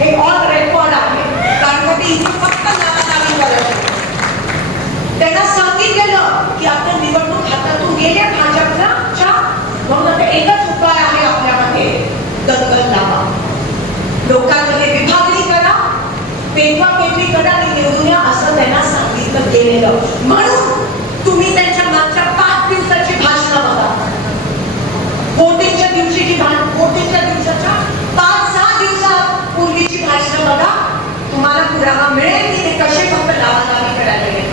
हे all record आहे. कारण का ते इथे फक्त नावानावी करायचे त्यांना सांगितलेलं की आपण निवडणूक हातातून गेल्या भाजपला म्हणून आता एकच उपाय आहे आपल्यामध्ये दंगल लावा. लोकांमध्ये विभागणी करा पेटवा पेटवी करा आणि निवडूया असं त्यांना सांगितलं गेलेलं. म्हणून दिवसापूर्वीची हा मिळेल की ते कसे फक्त लावालावी करायला गेले